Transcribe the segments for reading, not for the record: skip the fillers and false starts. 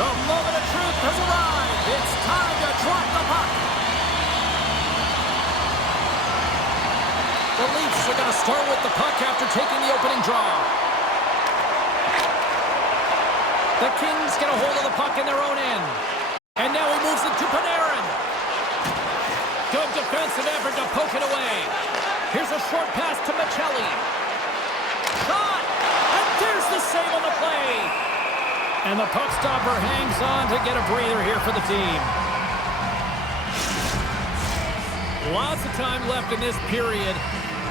The moment of truth has arrived. It's time to drop the puck. The Leafs are going to start with the puck after taking the opening draw. The Kings get a hold of the puck in their own end. And now he moves it to Panarin. Good defensive effort to poke it away. Here's a short pass to Michelli. Shot! And there's the save on the play. And the puck stopper hangs on to get a breather here for the team. Lots of time left in this period.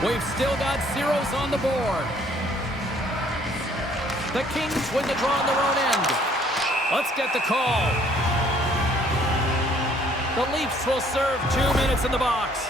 We've still got zeros on the board. The Kings win the draw on their own end. Let's get the call. The Leafs will serve 2 minutes in the box.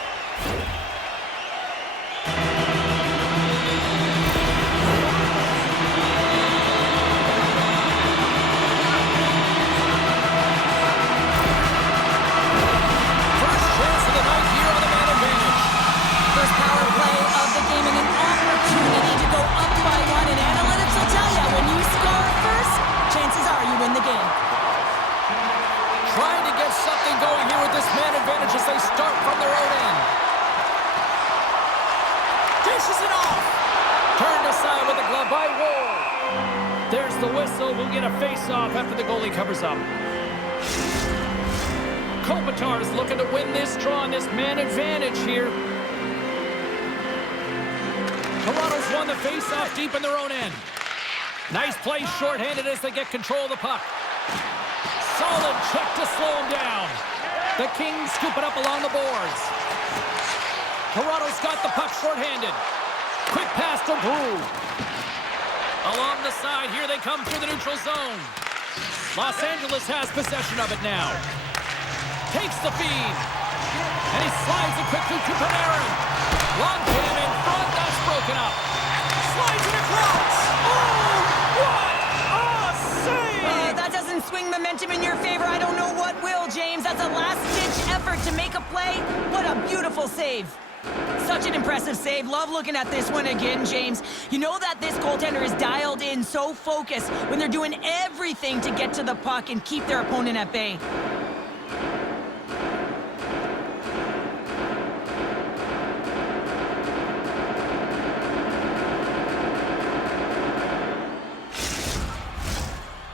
Trying to get something going here with this man advantage as they start from their own end. Dishes it off. Turned aside with a glove by Ward. There's the whistle. We'll get a face-off after the goalie covers up. Kopitar is looking to win this draw on this man advantage here. Toronto's won the face-off deep in their own end. Nice play shorthanded as they get control of the puck. Solid check to slow him down. The Kings scoop it up along the boards. Toronto's got the puck shorthanded. Quick pass to Brew. Along the side, here they come through the neutral zone. Los Angeles has possession of it now. Takes the feed. And he slides it quickly to Panarin. Long jam in front, that's broken up. Slides it across. Oh, what a save! That doesn't swing momentum in your favor. I don't know what will, James. That's a last-ditch effort to make a play. What a beautiful save. Such an impressive save. Love looking at this one again, James. You know that this goaltender is dialed in, so focused when they're doing everything to get to the puck and keep their opponent at bay.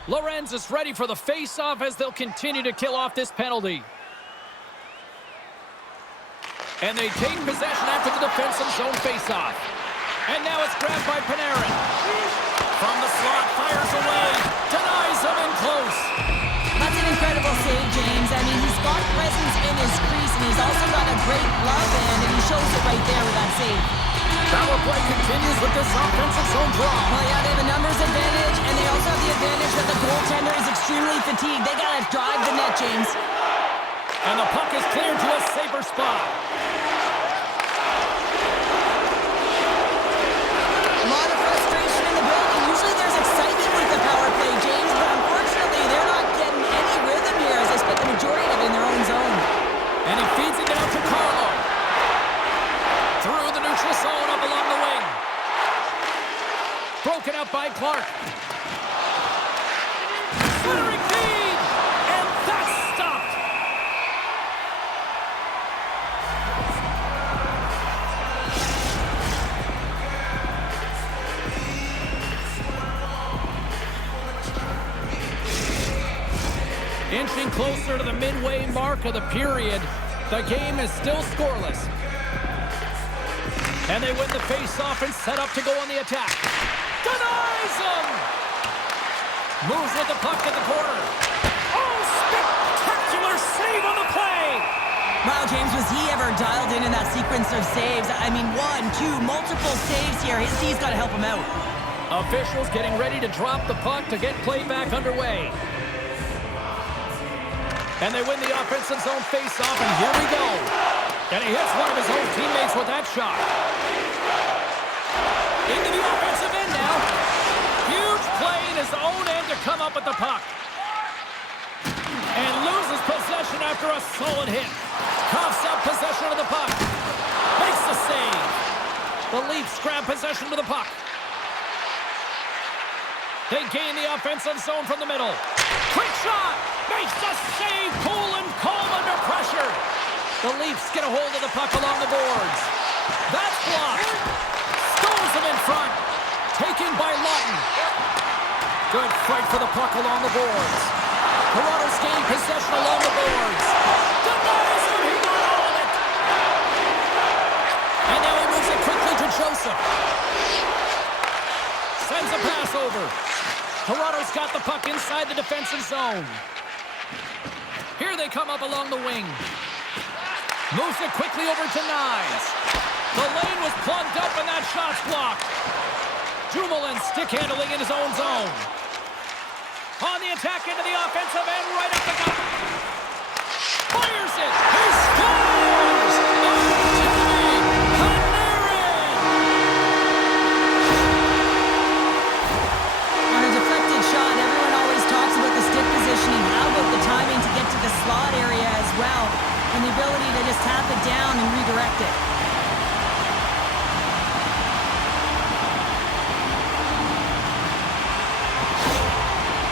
Lorenz is ready for the face-off as they'll continue to kill off this penalty. And they take possession after the defensive zone face-off. And now it's grabbed by Panarin. From the slot, fires away. Denies him in close. That's an incredible save, James. I mean, he's got presence in his crease, and he's also got a great glove hand, and he shows it right there with that save. Power play continues with this offensive zone draw. Well, yeah, they have a numbers advantage, and they also have the advantage that the goaltender is extremely fatigued. They got to drive the net, James. And the puck is cleared to a safer spot. A lot of frustration in the building. Usually there's excitement with the power play, James, but unfortunately they're not getting any rhythm here as they spent the majority of it in their own zone. And he feeds it down to Carlo. Through the neutral zone up along the wing. Broken up by Clark. Slithering feed! And that's stopped! Inching closer to the midway mark of the period, the game is still scoreless. And they win the face-off and set up to go on the attack. Denies him! Moves with the puck to the corner. Oh, spectacular save on the play! Wow, James, was he ever dialed in that sequence of saves? I mean, 1, 2, multiple saves here. His D's got to help him out. Officials getting ready to drop the puck to get play back underway. And they win the offensive zone face-off, and here we go. And he hits one of his own teammates with that shot. Into the offensive end now. Huge play in his own end to come up with the puck. And loses possession after a solid hit. Coughs up possession of the puck. Makes the save. The Leafs grab possession of the puck. They gain the offensive zone from the middle. Quick shot! Makes the save! Cool and calm under pressure. The Leafs get a hold of the puck along the boards. That's blocked. Stones them in front. Taken by Lawton. Good fight for the puck along the boards. Toronto's gained possession along the boards. Denies him. He got all of it. And now he moves it quickly to Joseph. Sends a pass over. Toronto's got the puck inside the defensive zone. Here they come up along the wing. Moves it quickly over to Nyes. The lane was plugged up and that shot's blocked. Dumoulin stick handling in his own zone. On the attack into the offensive end, right up the gut. Fires it. He scores! On a deflected shot, everyone always talks about the stick positioning. How about the timing to get to the slot area as well? And the ability to just tap it down and redirect it.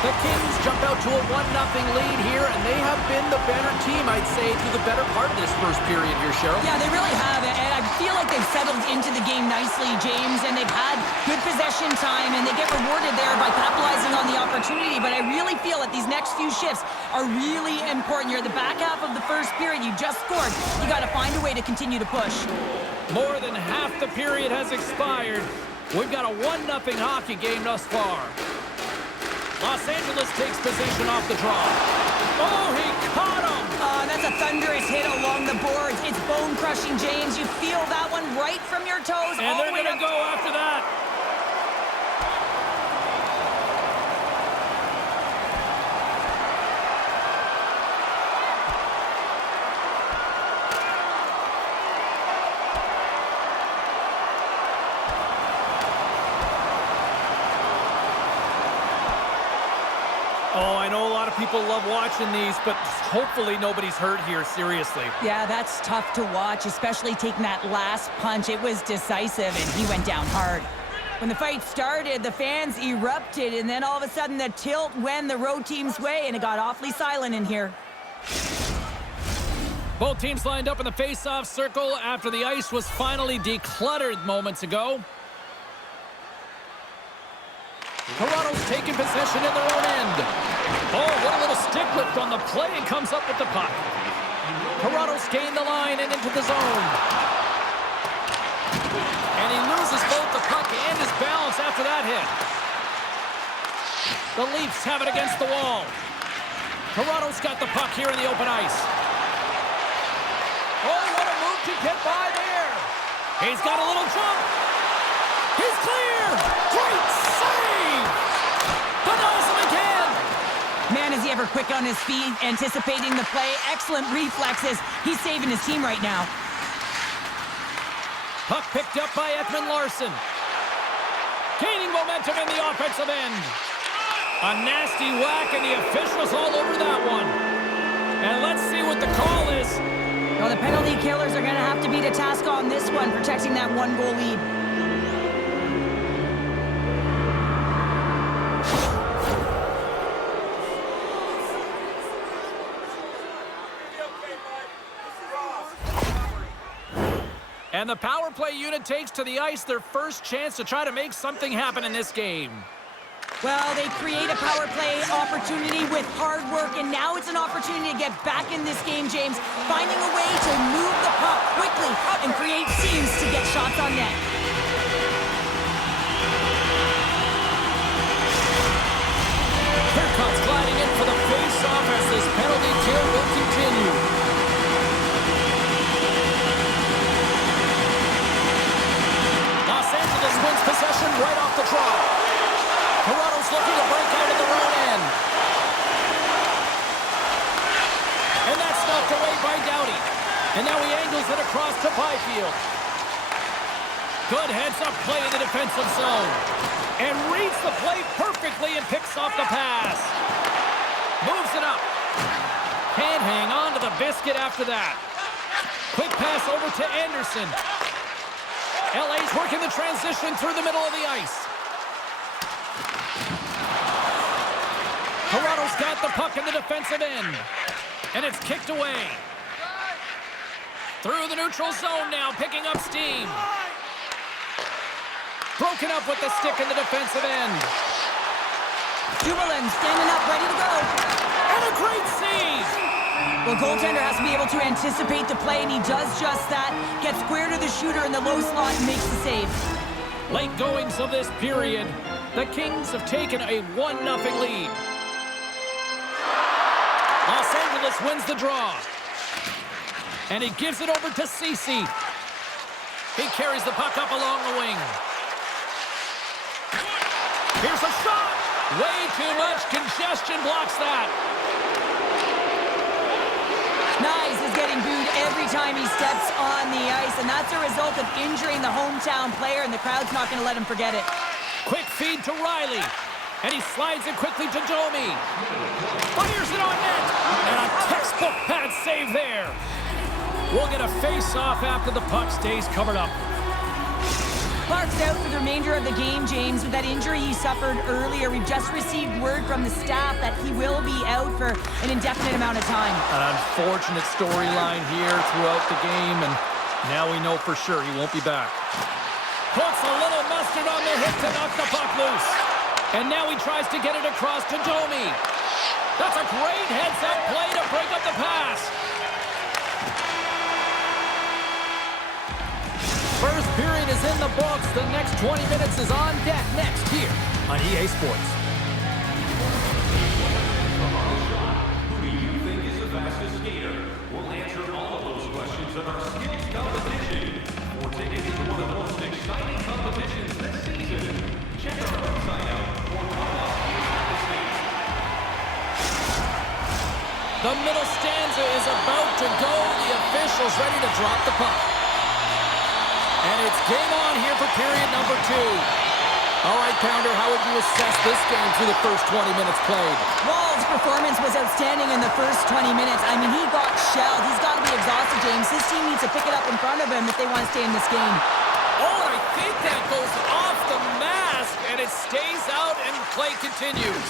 The Kings jump out to a 1-0 lead here, and they have been the better team, I'd say, through the better part of this first period here, Cheryl. Yeah, they really have, and I feel like they've settled into the game nicely, James, and they've had good possession time, and they get rewarded there by capitalizing on the opportunity, but I really feel that these next few shifts are really important. You're at the back half of the first period. You just scored. You got to find a way to continue to push. More than half the period has expired. We've got a 1-0 hockey game thus far. Los Angeles takes possession off the draw. Oh, he caught him! That's a thunderous hit along the boards. It's bone-crushing, James. You feel that one right from your toes. And they're going to go after that. Oh, I know a lot of people love watching these, but hopefully nobody's hurt here, seriously. Yeah, that's tough to watch, especially taking that last punch. It was decisive, and he went down hard. When the fight started, the fans erupted, and then all of a sudden the tilt went the road team's way, and it got awfully silent in here. Both teams lined up in the face-off circle after the ice was finally decluttered moments ago. Toronto's taking possession in their own end. Oh, what a little stick lift on the play, and comes up with the puck. Toronto's gained the line and into the zone. And he loses both the puck and his balance after that hit. The Leafs have it against the wall. Toronto's got the puck here in the open ice. Oh, what a move to get by there. He's got a little jump. He's clear. Great save. Denies him again. Man, is he ever quick on his feet, anticipating the play. Excellent reflexes. He's saving his team right now. Puck picked up by Ekman Larsson. Gaining momentum in the offensive end. A nasty whack, and the officials all over that one. And let's see what the call is. Well, the penalty killers are going to have to beat a task on this one, protecting that one-goal lead. And the power play unit takes to the ice their first chance to try to make something happen in this game. Well, they create a power play opportunity with hard work, and now it's an opportunity to get back in this game, James, finding a way to move the puck quickly and create seams to get shots on net. Turcotte's gliding in for the face-off as this penalty kill will continue. Los Angeles wins possession right off the draw. Toronto's looking to break out of their own end. And that's knocked away by Doughty. And now he angles it across to Byfield. Good heads-up play in the defensive zone. And reads the play perfectly and picks off the pass. Moves it up. Can't hang on to the biscuit after that. Quick pass over to Anderson. LA's working the transition through the middle of the ice. He's got the puck in the defensive end. And it's kicked away. Through the neutral zone now, picking up steam. Broken up with the stick in the defensive end. Dumoulin standing up, ready to go. And a great save! Well, goaltender has to be able to anticipate the play, and he does just that. Gets square to the shooter in the low slot and makes the save. Late goings of this period, the Kings have taken a 1-0 lead. Los Angeles wins the draw. And he gives it over to Ceci. He carries the puck up along the wing. Here's a shot! Way too much congestion blocks that. Nyes is getting booed every time he steps on the ice, and that's a result of injuring the hometown player, and the crowd's not going to let him forget it. Quick feed to Riley, and he slides it quickly to Domi. Fires it on net, and a textbook pad save there. We'll get a face-off after the puck stays covered up. Clark's out for the remainder of the game, James, with that injury he suffered earlier. We've just received word from the staff that he will be out for an indefinite amount of time. An unfortunate storyline here throughout the game, and now we know for sure he won't be back. Puts a little mustard on the hit to knock the puck loose. And now he tries to get it across to Domi. That's a great heads-up play to break up the pass. First period is in the books. The next 20 minutes is on deck next here on EA Sports. Who do you think is the fastest skater? We'll answer all of those questions in our skills competition. For tickets to one of the most exciting competitions this season, check our website out for The middle stanza is about to go. The officials ready to drop the puck. And it's game on here for period number 2. All right, Pounder, how would you assess this game through the first 20 minutes played? Wall's performance was outstanding in the first 20 minutes. I mean, he got shelled. He's got to be exhausted, James. His team needs to pick it up in front of him if they want to stay in this game. Oh, I think that goes off the mask, and it stays out, and play continues.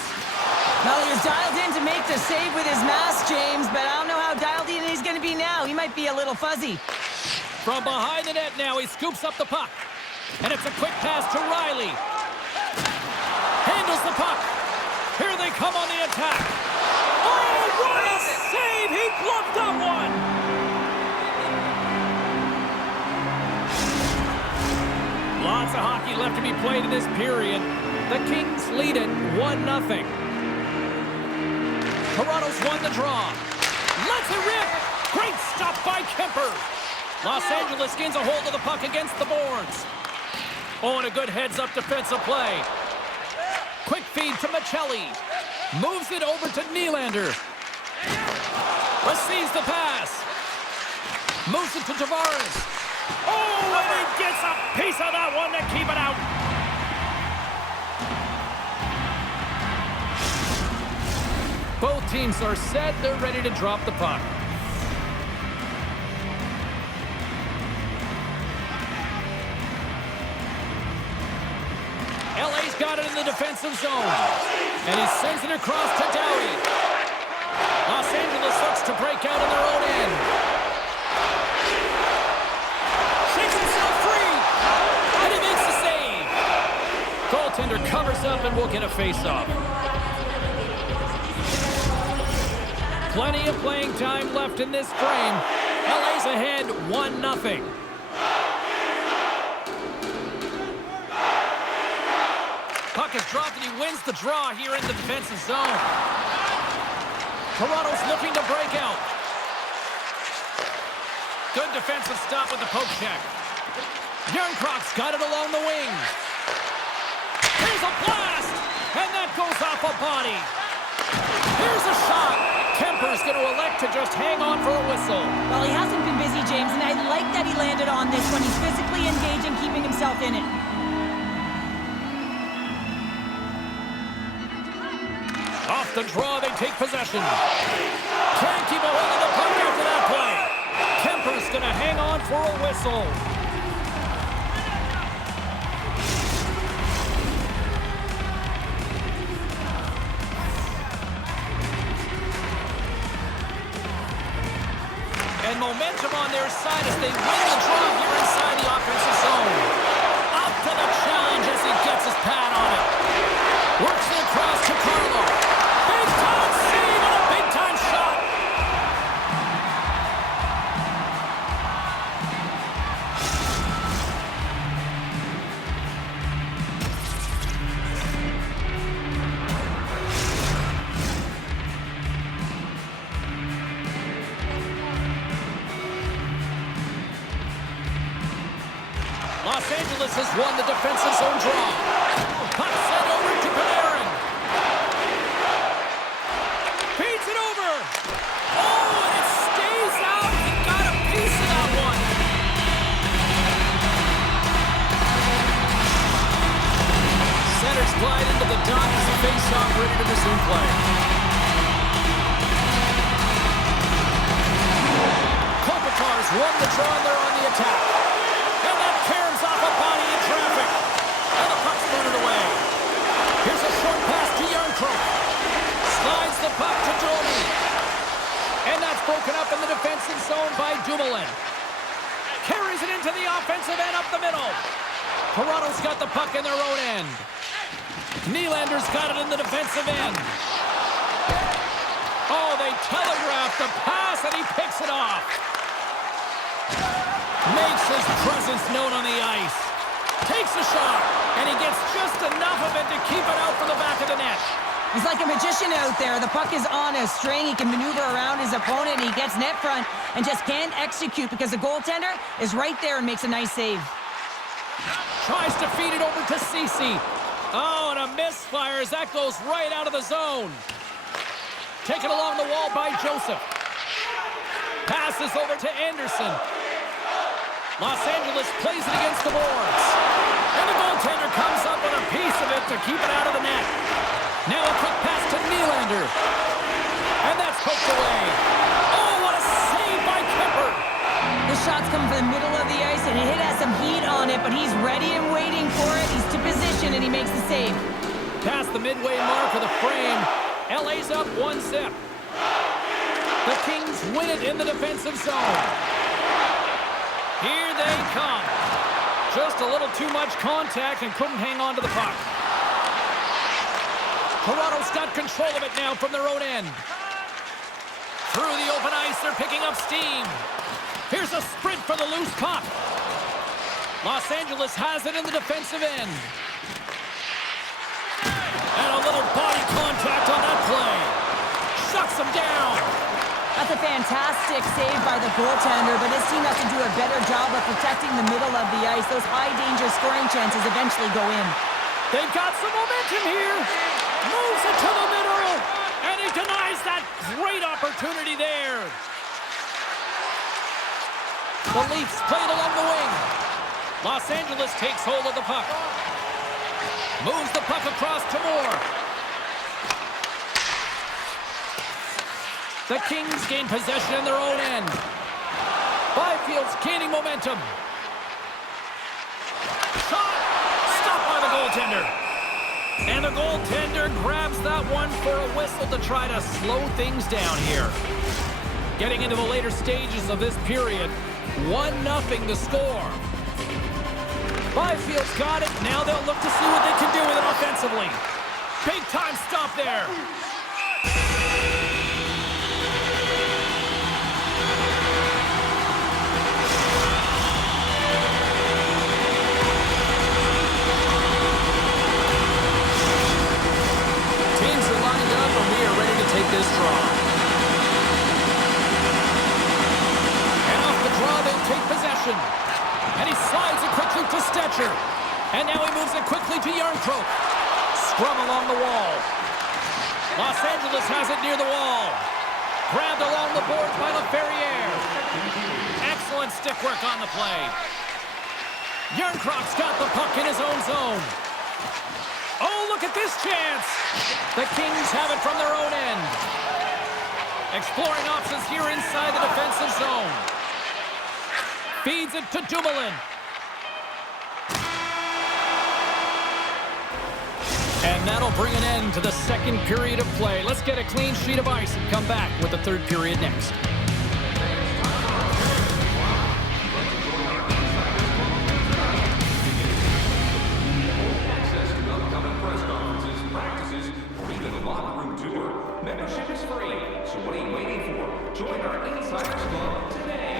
Well, he was dialed in to make the save with his mask, James, but I don't know how dialed in he's going to be now. He might be a little fuzzy. From behind the net now, he scoops up the puck. And it's a quick pass to Riley. Handles the puck. Here they come on the attack. Oh, what a save! He gloved that one! Lots of hockey left to be played in this period. The Kings lead it 1-0. Toronto's won the draw. Lets it rip! Great stop by Kemper. Los Angeles gains a hold of the puck against the boards. Oh, and a good heads-up defensive play. Quick feed to Michelli. Moves it over to Nylander. Receives the pass. Moves it to Tavares. Oh, and he gets a piece of that one to keep it out. Both teams are set. They're ready to drop the puck. LA's got it in the defensive zone. And he sends it across to Doughty. Los Angeles looks to break out in their own end. Shakes himself free. And he makes the save. Goaltender covers up and we'll get a face-off. Plenty of playing time left in this frame. LA's ahead 1-0. Puck is dropped and he wins the draw here in the defensive zone. Toronto's looking to break out. Good defensive stop with the poke check. Järnkrok's got it along the wing. Here's a blast! And that goes off a body. Here's a shot. Kemper's going to elect to just hang on for a whistle. Well, he hasn't been busy, James, and I like that he landed on this one. He's physically engaged and keeping himself in it. Off the draw, they take possession. Can't keep a hold of the puck after that play. Kemper's going to hang on for a whistle. And momentum on their side as they win the draw here inside the offensive zone. Up to the challenge as he gets his pad on it. Works it across to Carlo. Big time save and a big time shot. Los Angeles has won the defensive zone draw. Puck sent over to Panarin. Feeds it over. Oh, and it stays out. He got a piece of that one. Centers glide into the dot as the face-off ready to resume play. Kopitar's won the draw and they're on the attack. And that caroms off a body in traffic. And the puck's booted away. Here's a short pass to Yarncroke. Slides the puck to Domi. And that's broken up in the defensive zone by Dumoulin. Carries it into the offensive end up the middle. Toronto's got the puck in their own end. Nylander's got it in the defensive end. Oh, they telegraph the pass and he picks it off. Makes his presence known on the ice. Takes a shot, and he gets just enough of it to keep it out from the back of the net. He's like a magician out there. The puck is on a string. He can maneuver around his opponent. He gets net front and just can't execute because the goaltender is right there and makes a nice save. Tries to feed it over to Ceci. Oh, and a misfire as that goes right out of the zone. Taken along the wall by Joseph. Passes over to Anderson. Los Angeles plays it against the boards. And the goaltender comes up with a piece of it to keep it out of the net. Now a quick pass to Nylander. And that's poked away. Oh, what a save by Kemper. The shot's coming from the middle of the ice, and it has some heat on it, but he's ready and waiting for it. He's to position, and he makes the save. Past the midway mark of the frame. LA's up 1-0. The Kings win it in the defensive zone. Here they come. Just a little too much contact and couldn't hang on to the puck. Toronto's got control of it now from their own end. Through the open ice, they're picking up steam. Here's a sprint for the loose puck. Los Angeles has it in the defensive end. And a little body contact on that play. Shuts him down. That's a fantastic save by the goaltender, but his team has to do a better job of protecting the middle of the ice. Those high-danger scoring chances eventually go in. They've got some momentum here. Moves it to the middle, and he denies that great opportunity there. The Leafs played along the wing. Los Angeles takes hold of the puck. Moves the puck across to Moore. The Kings gain possession in their own end. Byfield's gaining momentum. Shot! Stopped by the goaltender. And the goaltender grabs that one for a whistle to try to slow things down here. Getting into the later stages of this period, 1-0 the score. Byfield's got it. Now they'll look to see what they can do with it offensively. Big time stop there. Teams are lined up and we are ready to take this draw. And off the draw, they'll take possession. And he slides it quickly to Stetcher. And now he moves it quickly to Yarncroke. Scrum along the wall. Los Angeles has it near the wall. Grabbed along the boards by LaFerriere. Excellent stick work on the play. Yarncroke's got the puck in his own zone. Oh, look at this chance. The Kings have it from their own end. Exploring options here inside the defensive zone. Feeds it to Dumoulin. And that'll bring an end to the second period of play. Let's get a clean sheet of ice and come back with the third period next. Membership is free, so what are you waiting for? Join our Insiders Club today.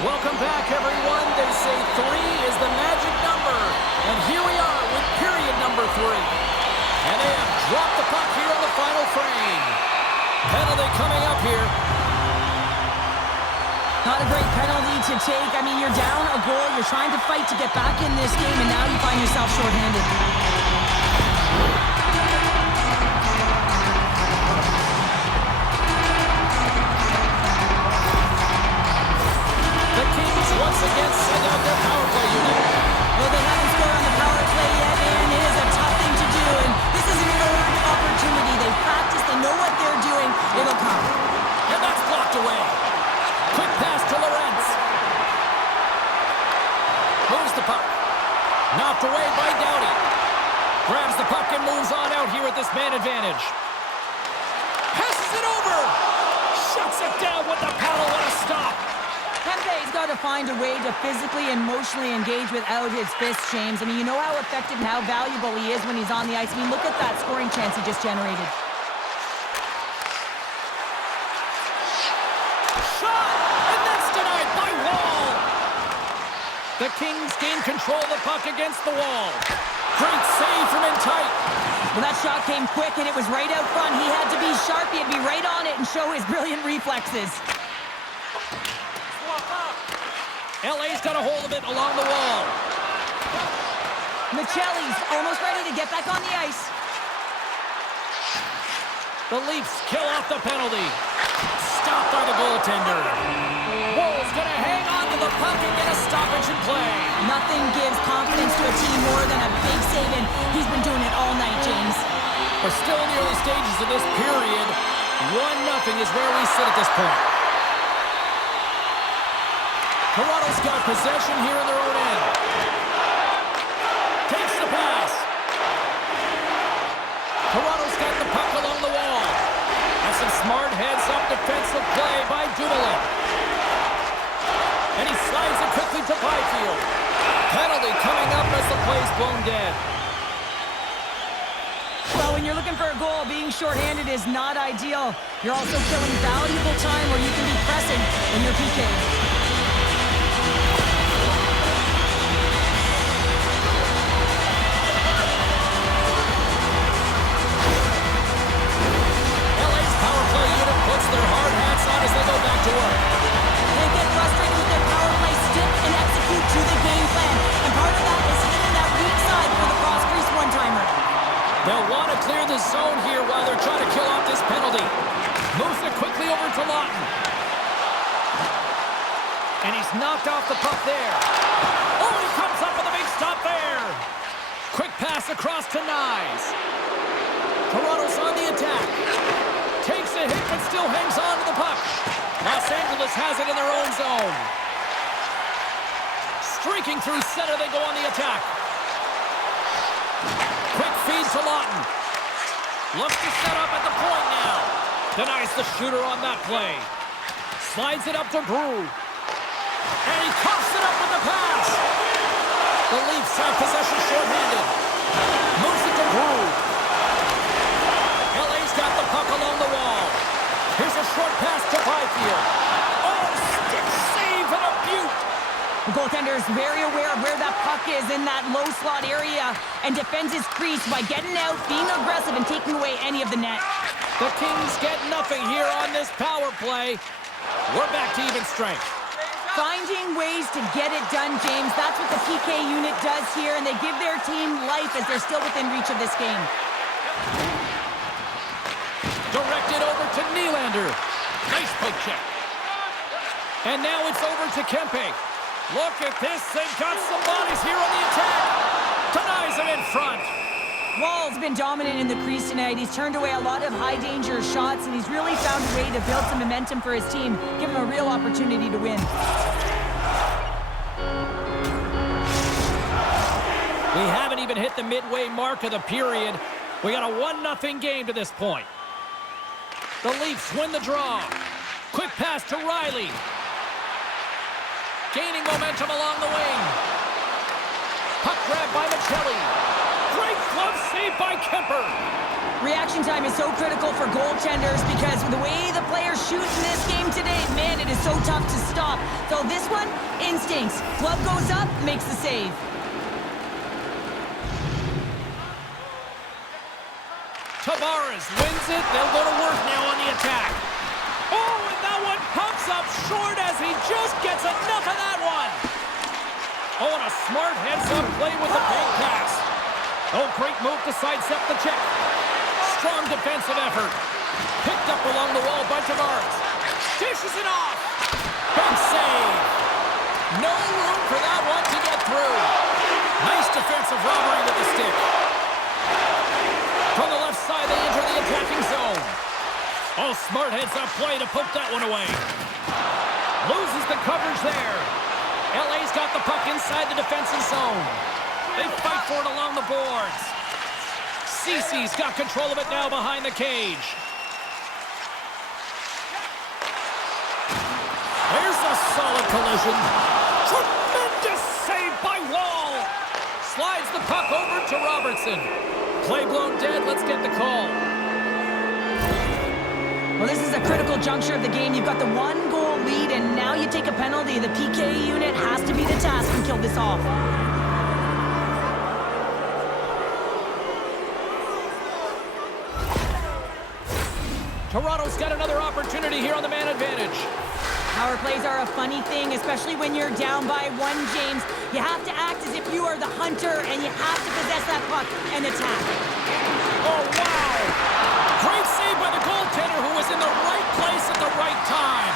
Welcome back, everyone. They say 3 is the magic number. And here we are with period number 3. And they have dropped the puck here on the final frame. Penalty coming up here. Not a great penalty to take. I mean, you're down a goal. You're trying to fight to get back in this game, and now you find yourself shorthanded. The Kings once again send out their power play unit. Well, they haven't scored on the power play yet, and it is a tough thing to do. And this is an earned opportunity. They practice. They know what they're doing. It'll come. And that's blocked away. Quick pass to Lorentz. Moves the puck. Knocked away by Doughty. Grabs the puck and moves on out here with this man advantage. Passes it over. Shuts it down with the paddle. What a stop. Kempe's got to find a way to physically and emotionally engage without his fists, James. I mean, you know how effective and how valuable he is when he's on the ice. I mean, look at that scoring chance he just generated. Shot! And that's denied by Wall. The Kings gain control of the puck against the wall. Great save from in tight. Well, that shot came quick, and it was right out front. He had to be sharp. He had to be right on it and show his brilliant reflexes. LA's got a hold of it along the wall. Michelli's almost ready to get back on the ice. The Leafs kill off the penalty. Stopped by the goaltender. Wall's gonna hang on to the puck and get a stoppage in play. Nothing gives confidence to a team more than a big save, and he's been doing it all night, James. We're still in the early stages of this period. 1-0 is where we sit at this point. Toronto's got possession here in their own end. Takes the pass. Toronto's got the puck along the wall. That's some smart heads-up defensive play by Dumoulin. And he slides it quickly to Byfield. Penalty coming up as the play's blown dead. Well, when you're looking for a goal, being shorthanded is not ideal. You're also killing valuable time where you can be pressing when you're PK'd. Puts their hard hats on as they go back to work. They get frustrated with their power play, stick and execute to the game plan. And part of that is hitting that weak side for the cross-crease one-timer. They'll want to clear the zone here while they're trying to kill off this penalty. Moves it quickly over to Lawton. And he's knocked off the puck there. Oh, he comes up with a big stop there. Quick pass across to Nyes. Toronto's on the attack. Takes a hit, but still hangs on to the puck. Los Angeles has it in their own zone. Streaking through center, they go on the attack. Quick feed to Lawton. Looks to set up at the point now. Denies the shooter on that play. Slides it up to Brew. And he coughs it up with the pass. The Leafs have possession shorthanded. Moves it to Brew. Got the puck along the wall. Here's a short pass to Byfield. Oh, stick save and a beaut. The goaltender is very aware of where that puck is in that low slot area and defends his crease by getting out, being aggressive, and taking away any of the net. The Kings get nothing here on this power play. We're back to even strength. Finding ways to get it done, James. That's what the PK unit does here, and they give their team life as they're still within reach of this game. Directed over to Nylander. Nice poke check. And now it's over to Kempe. Look at this. They've got some bodies here on the attack. Denies him in front. Wall's been dominant in the crease tonight. He's turned away a lot of high-danger shots, and he's really found a way to build some momentum for his team, give him a real opportunity to win. We haven't even hit the midway mark of the period. We got a 1-0 game to this point. The Leafs win the draw. Quick pass to Riley. Gaining momentum along the wing. Puck grab by Michelli. Great glove save by Kemper. Reaction time is so critical for goaltenders because the way the players shoot in this game today, man, it is so tough to stop. So this one, instincts. Glove goes up, makes the save. Tavares wins it. They'll go to work now on the attack. Oh, and that one pumps up short as he just gets enough of that one. Oh, and a smart heads-up play with the big pass. Oh, great move to sidestep the check. Strong defensive effort. Picked up along the wall by Tavares. Dishes it off. Big save. No room for that one to get through. Nice defensive robbery with the stick. From the left side, they enter the attacking zone. Oh, smart heads-up play to poke that one away. Loses the coverage there. LA's got the puck inside the defensive zone. They fight for it along the boards. Cece's got control of it now behind the cage. There's a solid collision. Tremendous save by Wall. Slides the puck over to Robertson. Play blown dead. Let's get the call. Well, this is a critical juncture of the game. You've got the 1-goal lead, and now you take a penalty. The PK unit has to be the task and kill this off. Toronto's got another opportunity here on the man advantage. Power plays are a funny thing, especially when you're down by 1, James. You have to act as if you are the hunter, and you have to possess that puck and attack. Oh, wow! Great save by the goaltender who was in the right place at the right time.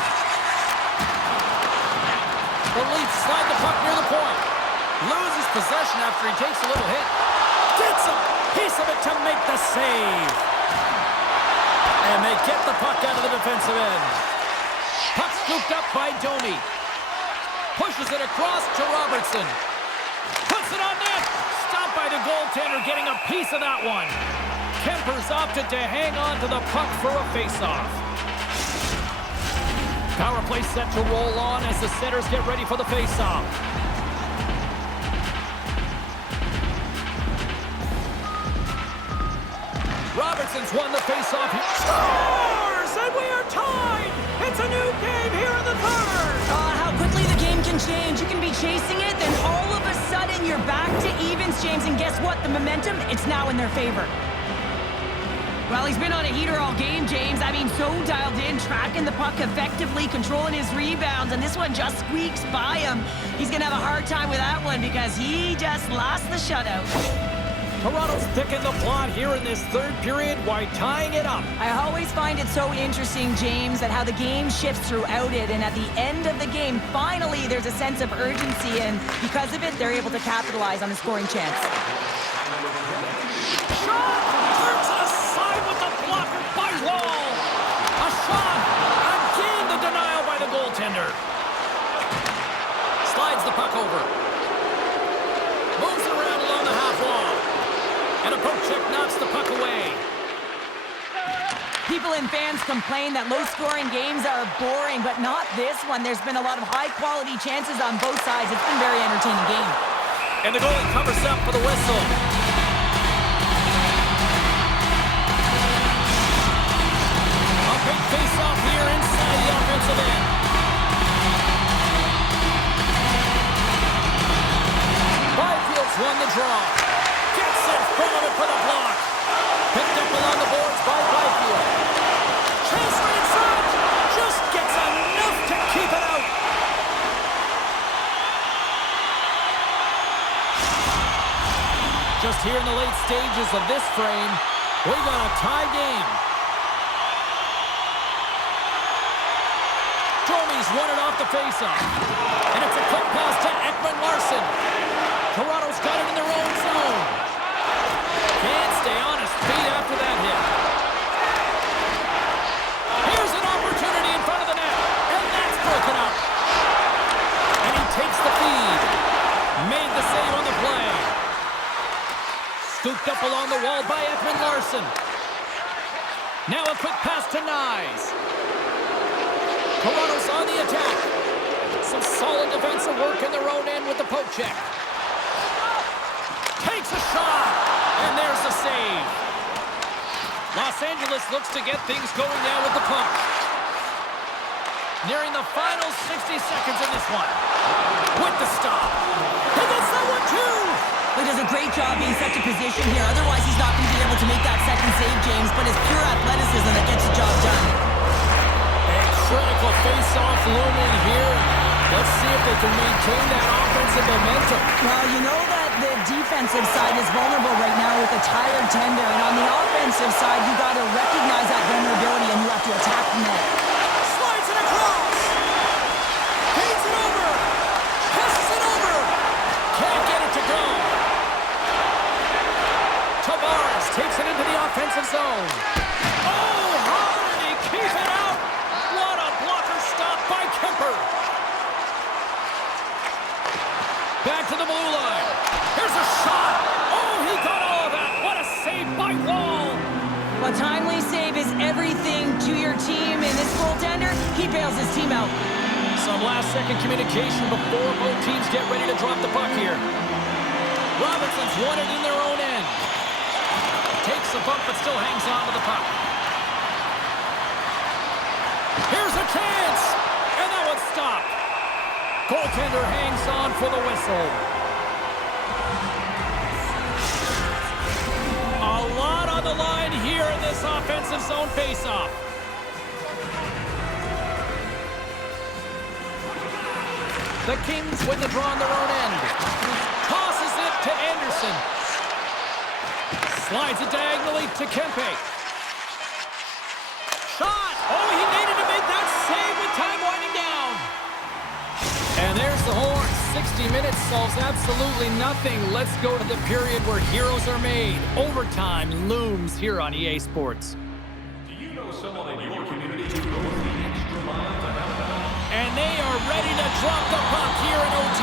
The Leafs slide the puck near the point. Loses possession after he takes a little hit. Gets a piece of it to make the save. And they get the puck out of the defensive end. Puck scooped up by Domi. Pushes it across to Robertson. Puts it on net. Stopped by the goaltender getting a piece of that one. Kemper's opted to hang on to the puck for a face-off. Power play set to roll on as the setters get ready for the face-off. Robertson's won the face-off. He scores! And we are tied! It's a new game here in the third! How quickly the game can change. You can be chasing it, then all of a sudden you're back to evens, James. And guess what? The momentum, it's now in their favor. Well, he's been on a heater all game, James. I mean, so dialed in, tracking the puck effectively, controlling his rebounds, and this one just squeaks by him. He's going to have a hard time with that one because he just lost the shutout. Toronto's picking the plot here in this third period while tying it up. I always find it so interesting, James, that how the game shifts throughout it, and at the end of the game, finally, there's a sense of urgency, and because of it, they're able to capitalize on a scoring chance. Shot! Turns it aside with the blocker by Wall. A shot! Again, the denial by the goaltender. Slides the puck over. Moves it around along the half wall. And a poke check knocks the puck away. People and fans complain that low-scoring games are boring, but not this one. There's been a lot of high-quality chances on both sides. It's been a very entertaining game. And the goalie covers up for the whistle. A big face-off here inside the offensive end. Byfield's won the draw. Gets in front of it for the block. Picked up along the boards by Byfield. Transfer inside. Just gets enough to keep it out. Just here in the late stages of this frame, we got a tie game. Domi's won it off the faceoff. And it's a quick pass to Ekman-Larsson. Toronto's got it in their own zone. Can't stay on his feet after that hit. Here's an opportunity in front of the net. And that's broken up. And he takes the feed. Made the save on the play. Scooped up along the wall by Ekman-Larsson. Now a quick pass to Nyes. Toronto's on the attack. Some solid defensive work in their own end with the poke check. Takes a shot. And there's a save. Los Angeles looks to get things going now with the puck. Nearing the final 60 seconds in this one. With the stop. He gets that one too! He does a great job being set to position here. Otherwise, he's not going to be able to make that second save, James. But it's pure athleticism that gets the job done. A critical face-off looming here. Let's see if they can maintain that offensive momentum. Well, you know that the defensive side is vulnerable right now with a tired tender. And on the offensive side, you got to recognize that vulnerability and you have to attack the net. Slides it across. Paints it over. Passes it over. Can't get it to go. Tavares takes it into the offensive zone. Oh, hard, and he keeps it out. What a blocker stop by Kemper. Back to the blue line. Here's a shot. Oh, he got all of that. What a save by Wall. A timely save is everything to your team. And this goaltender, he bails his team out. Some last-second communication before both teams get ready to drop the puck here. Robinson's won it in their own end. Takes a bump, but still hangs on to the puck. Here's a chance! And that one's stopped. Goaltender hangs on for the whistle. A lot on the line here in this offensive zone faceoff. The Kings win the draw on their own end. Tosses it to Anderson. Slides it diagonally to Kempe. Shot! Oh, he needed to make that save with time winding down. And there's the horn. 60 minutes solves absolutely nothing. Let's go to the period where heroes are made. Overtime looms here on EA Sports. Do you know someone in your community who goes the extra mile to help out? And they are ready to drop the puck here in OT.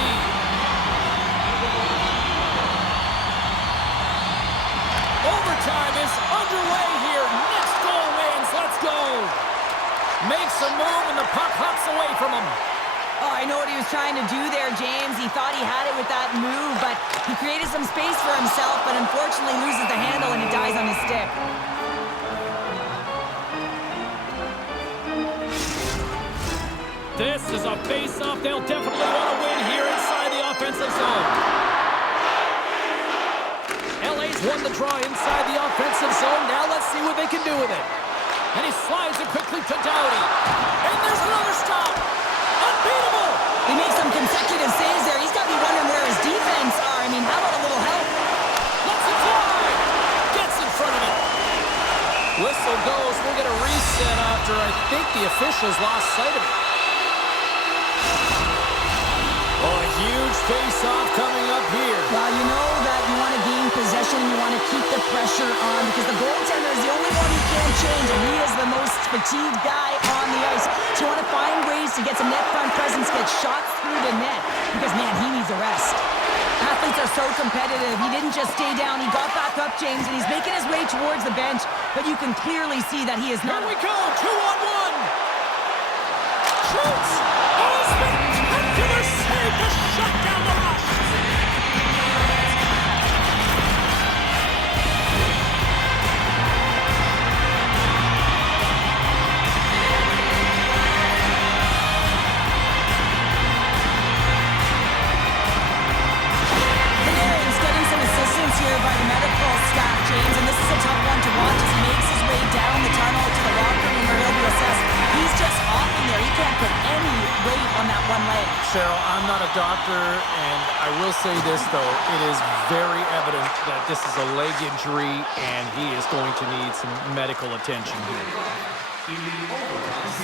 Overtime is underway here. Next goal wins. Let's go. Makes a move and the puck hops away from him. Oh, I know what he was trying to do there, James. He thought he had it with that move, but he created some space for himself, but unfortunately loses the handle and it dies on his stick. This is a face-off they'll definitely want to win here inside the offensive zone. LA's won the draw inside the offensive zone. Now let's see what they can do with it. And he slides it quickly to Doughty. And there's another stop. Unbeatable. He makes some consecutive saves there. He's got to be wondering where his defense are. I mean, how about a little help? Lets it fly. Gets in front of it. Whistle goes. We'll get a reset after I think the officials lost sight of it. Oh, a huge face-off coming up here. Well, you know that you want to gain possession and you want to keep the pressure on because the goaltender is the only one who can't change, and he is the most fatigued guy on the ice. So you want to find ways to get some net front presence, get shots through the net because, man, he needs a rest. Athletes are so competitive. He didn't just stay down. He got back up, James, and he's making his way towards the bench, but you can clearly see that he is not... Here we go, 2-on-1. Shoots. Oh, spectacular save to shut down the rush. Panarin's getting some assistance here by the medical staff, James, and this is a tough one to watch as he makes his way down the tunnel to the locker room where he'll be assessed. He's just off in there. He can't put any weight on that one leg. Cheryl, I'm not a doctor, and I will say this, though. It is very evident that this is a leg injury, and he is going to need some medical attention here.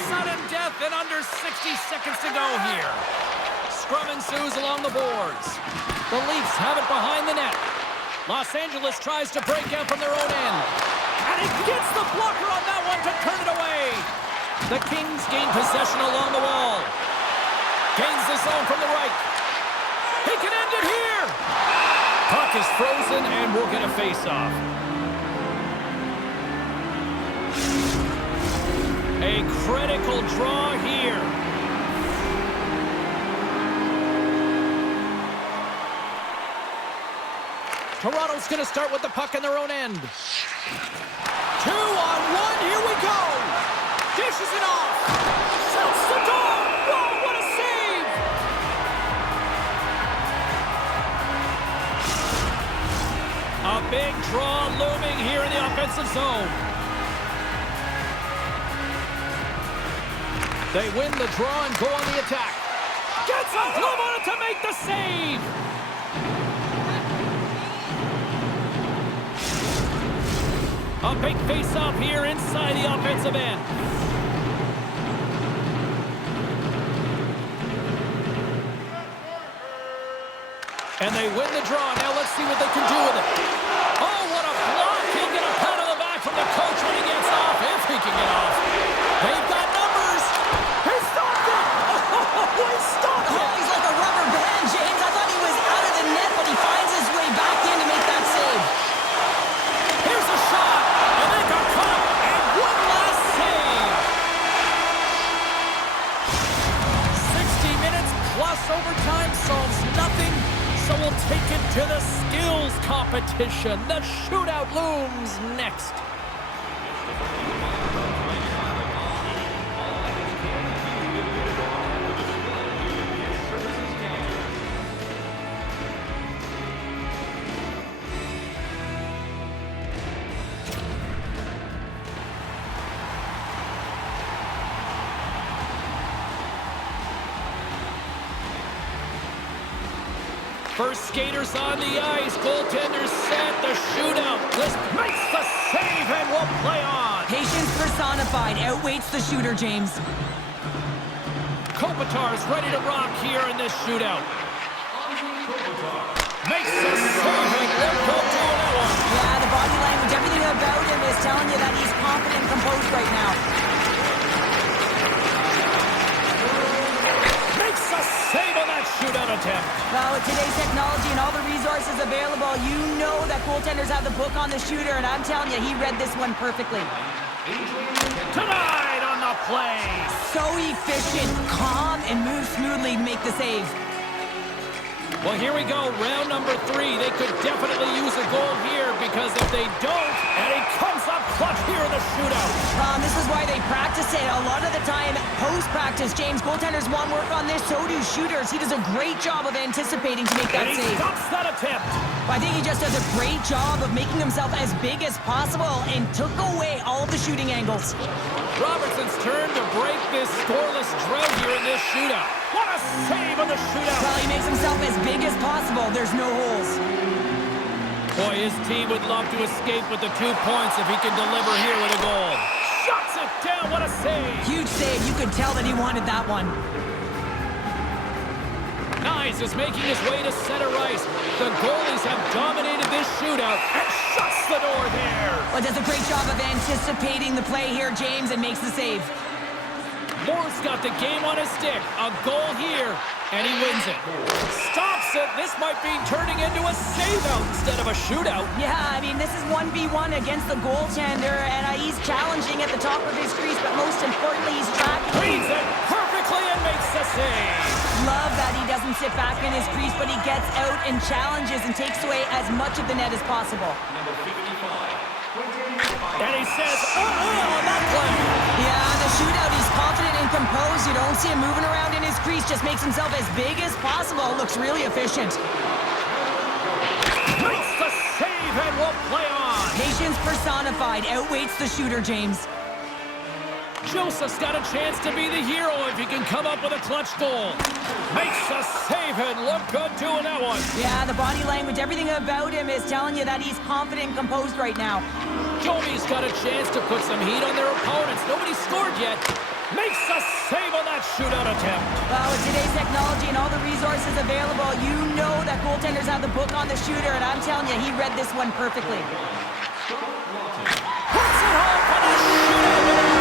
Sudden death in under 60 seconds to go here. Scrum ensues along the boards. The Leafs have it behind the net. Los Angeles tries to break out from their own end. And he gets the blocker on that one to turn it away. The Kings gain possession along the wall. Gains the zone from the right. He can end it here. Puck is frozen, and we'll get a face-off. A critical draw here. Toronto's going to start with the puck in their own end. 2-on-1, here we go! Dishes it off! Shoots the door! Whoa, what a save! A big draw looming here in the offensive zone. They win the draw and go on the attack. Gets a glove on it to make the save! A big face-off here inside the offensive end. And they win the draw. Now let's see what they can do with it. Oh, what a block! He'll get a pat on the back from the coach when he gets off, if he can get off. They've got numbers. He stopped it! Oh, he stopped it! Oh, he's like a rubber band, James. I thought he was out of the net, but he finds his way back in to make that save. Here's a shot, and they got caught, and one last save. 60 minutes plus overtime solves nothing, so we'll take it to the skills competition. The shootout looms next. First skaters on the ice. Goaltenders set. The shootout. This makes the save and will play on. Patience personified. Outweights the shooter, James. Kopitar's ready to rock here in this shootout. Makes the save and will go to another one. Yeah, the body language, everything about him is telling you that he's confident and composed right now. Makes a save on that shootout attempt. Well, with today's technology and all the resources available, you know that goaltenders have the book on the shooter, and I'm telling you, he read this one perfectly. Tonight on the play. So efficient, calm, and moves smoothly to make the save. Well, here we go. Round number 3. They could definitely use a goal here because if they don't, and he comes up clutch here in the shootout. This is why they practice it. A lot of the time, post-practice, James, goaltenders want work on this, so do shooters. He does a great job of anticipating to make that And he save. stops that attempt. I think he just does a great job of making himself as big as possible and took away all of the shooting angles. Robertson's turn to break this scoreless drought here in this shootout. What a save on the shootout. Well, he makes himself as big as possible. There's no holes. Boy, his team would love to escape with the 2 points if he can deliver here with a goal. Shuts it down. What a save. Huge save. You could tell that he wanted that one. Nice is making his way to center ice. The goalies have dominated this shootout and shuts the door there. Well, does a great job of anticipating the play here, James, and makes the save. Moore's got the game on his stick. A goal here, and he wins it. Stops it. This might be turning into a save-out instead of a shootout. Yeah, I mean, this is 1v1 against the goaltender, and he's challenging at the top of his crease, but most importantly, he's tracking. Reads it perfectly and makes the save. Love that he doesn't sit back in his crease, but he gets out and challenges and takes away as much of the net as possible. And he says, on that play. Yeah, the shootout, he's confident and composed. You don't see him moving around in his crease, just makes himself as big as possible. Looks really efficient. Makes the save and will play on. Patience personified. Outweights the shooter, James. Joseph's got a chance to be the hero if he can come up with a clutch goal. Makes a save and look good doing that one. Yeah, the body language, everything about him is telling you that he's confident and composed right now. Joey's got a chance to put some heat on their opponents. Nobody scored yet. Makes a save on that shootout attempt. Well, with today's technology and all the resources available, you know that goaltenders have the book on the shooter, and I'm telling you, he read this one perfectly. Puts it home for the shootout winner.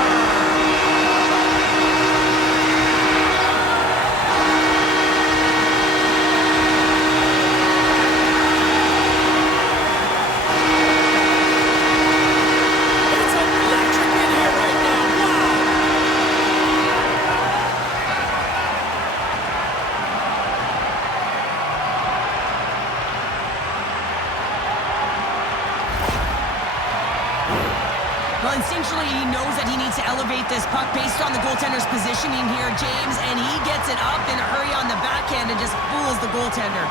Well, instinctually, he knows that he needs to elevate this puck based on the goaltender's positioning here, James, and he gets it up in a hurry on the backhand and just fools the goaltender.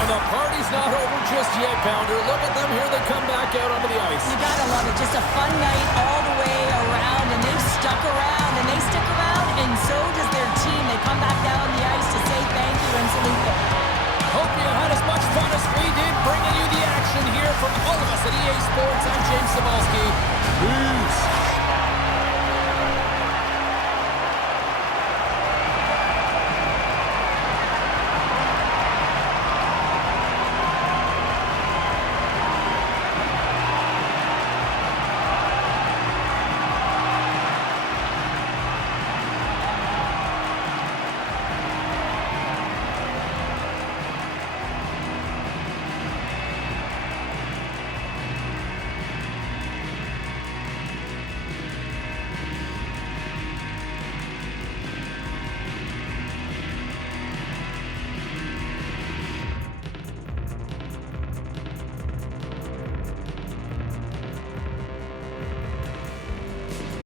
And the party's not over just yet, Pounder. Look at them here. They come back out onto the ice. You gotta love it. Just a fun night all the way around, and they've stuck around, and they stick around, and so does their team. They come back down the ice to say thank you and salute them. Hope you had as much fun as we did bringing you the action here from all of us at EA Sports. I'm James Cybulski. Peace.